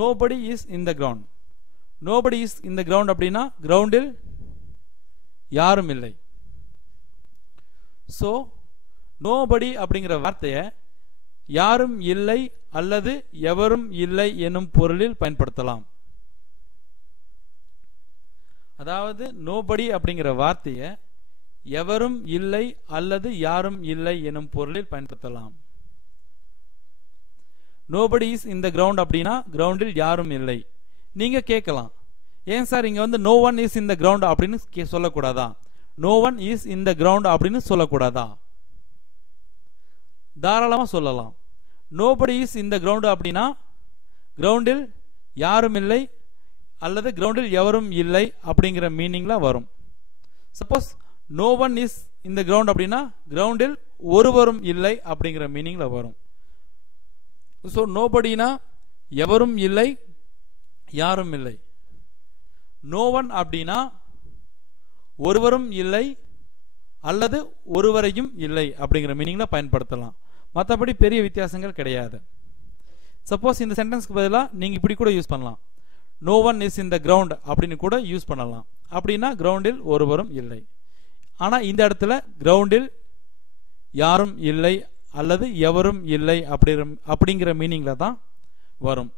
nobody is in the ground. nobody is in the ground அப்படின்னா கிரவுண்டில் யாரும் இல்லை. ஸோ nobody அப்படிங்கிற வார்த்தையை யாரும் இல்லை அல்லது எவரும் இல்லை எனும் பொருளில் பயன்படுத்தலாம். அதாவது nobody அப்படிங்கிற வார்த்தையை எவரும் இல்லை அல்லது யாரும் இல்லை எனும் பொருளில் பயன்படுத்தலாம். nobody is in the ground அப்படின்னா கிரவுண்டில் யாரும் இல்லை. நீங்க கேட்கலாம், ஏன் சார் இங்க வந்து no one is in the ground அப்படின்னு சொல்லக்கூடாதா? no one is in the ground அப்படின்னு சொல்லக்கூடாதா? தாராளமா சொல்லலாம். nobody is in the ground அப்படின்னா கிரவுண்டில் யாரும் இல்லை அல்லது கிரவுண்டில் எவரும் இல்லை அப்படிங்கிற மீனிங்ல வரும். Suppose no one is in the ground அப்படின்னா கிரவுண்டில் ஒருவரும் இல்லை அப்படிங்கிற மீனிங்ல வரும். ஸோ நோபடினா எவரும் இல்லை யாரும் இல்லை. no one அப்படின்னா ஒருவரும் இல்லை அல்லது ஒருவரையும் இல்லை அப்படிங்கிற மீனிங்ல பயன்படுத்தலாம். மற்றபடி பெரிய வித்தியாசங்கள் கிடையாது. சப்போஸ் இந்த சென்டென்ஸ்க்கு பதிலாக நீங்க இப்படி கூட யூஸ் பண்ணலாம், no one is in the ground அப்படின்னு கூட யூஸ் பண்ணலாம். அப்படின்னா கிரவுண்டில் ஒருவரும் இல்லை. ஆனா இந்த இடத்துல கிரவுண்டில் யாரும் இல்லை அல்லது எவரும் இல்லை அப்படிங்கிற மீனிங்ல தான் வரும்.